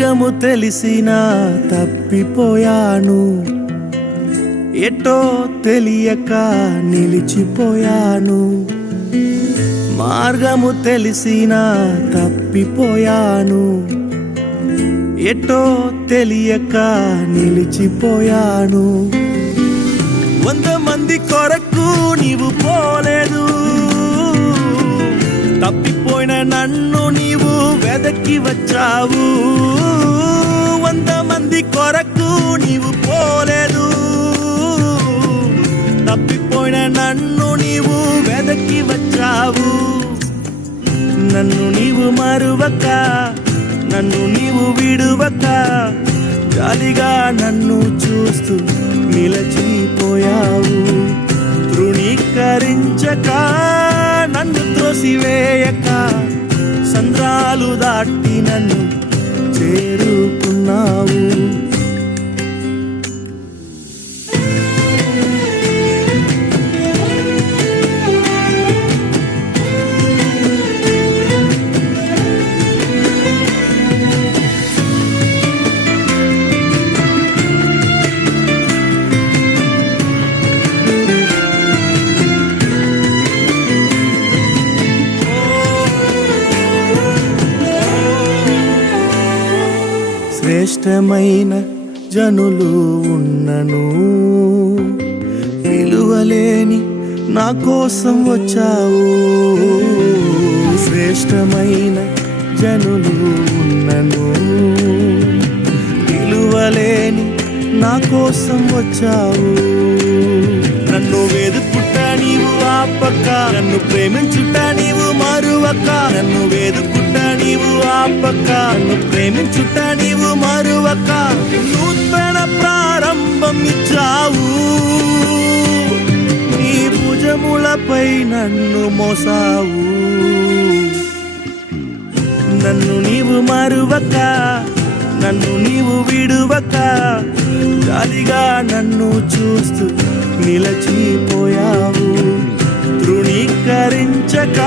మార్గము తెలిసినా తప్పిపోయాను. ఎటో తెలియక నిలిచిపోయాను. మార్గము తెలిసినా తప్పిపోయాను. ఎటో తెలియక నిలిచిపోయాను. వంద మంది కొరకు నీవు పోలేదు. తప్పిపోయిన నన్ను నీవు వెదకి వచ్చావు. వంద మంది కొరకు నీవు పోలేదు. తప్పిపోయిన నన్ను నీవు వెదకి వచ్చావు. నన్ను నీవు మరువక నన్ను నీవు విడువక జాలిగా నన్ను చూస్తూ నిలచిపోయావు. తృణీకరించక నన్ను త్రోసివేయక సంద్రాలు దాటి నన్ను చేరుకున్నావు. శ్రేష్టమైన జనులు ఉన్నను. విలువలేని నా కోసం వచ్చావు. శ్రేష్టమైన జనులు ఉన్నను. విలువలేని నా కోసం వచ్చావు. నన్ను వేదుకుంట నీవు ఆపక నన్ను ప్రేమించుట నీవు మరువక నన్ను వేదుకుంట నీవు ఆపక నన్ను ప్రేమించుట నీవు మరువక నూతన ప్రారంభం ఇచ్చావు. నీ భుజములపై నన్ను మోసావు. నన్ను నీవు మరువక నన్ను నీవు విడువక జాలిగా నన్ను చూస్తూ నిలచి తృణీకరించక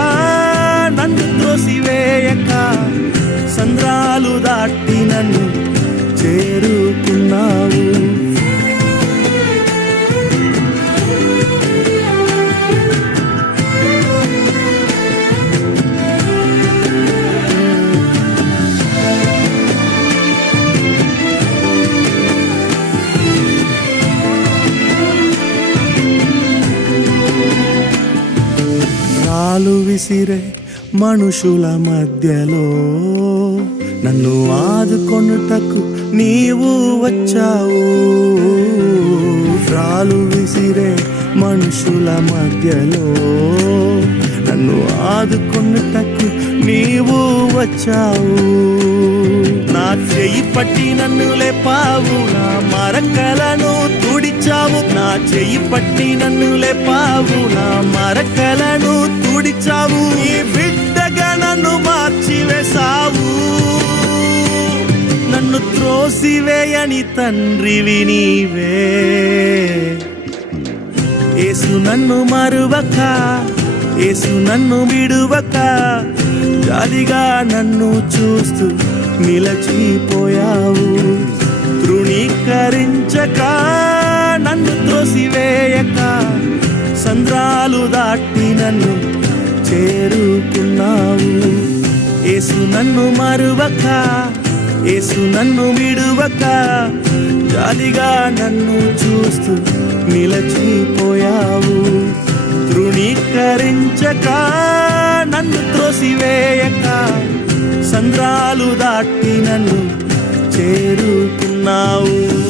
రాలు విసిరే మనుషుల మధ్యలో నన్ను ఆదుకొనుటకు నీవు వచ్చావు. రాలు విసిరే మనుషుల మధ్యలో నన్ను ఆదుకొనుటకు నీవు వచ్చావు. నా చెయ్యి పట్టి నన్ను లేపావు నా మరకలను తుడిచావు. నా చెయ్యి పట్టి నన్ను లేపావు నా మరకలను తుడిచావు. ఈ బిడ్డగా నన్ను మార్చివేశావు. నన్ను త్రోసివేయని తండ్రివి నీవే. ఏసు నన్ను మరువక యేసు నన్ను విడువక గాలిగా నన్ను చూస్తూ నిలచిపోయావు. తృణీకరించక నన్ను త్రోసివేయక సంద్రాలు దాటి నన్ను చేరుకున్నావు. యేసు నన్ను మరువక యేసు నన్ను విడువక జాలిగా నన్ను చూస్తూ నిలచిపోయావు. తృణీకరించక నన్ను త్రోసివేయక సంద్రాలు దాటి నన్ను చేరుకున్నావు.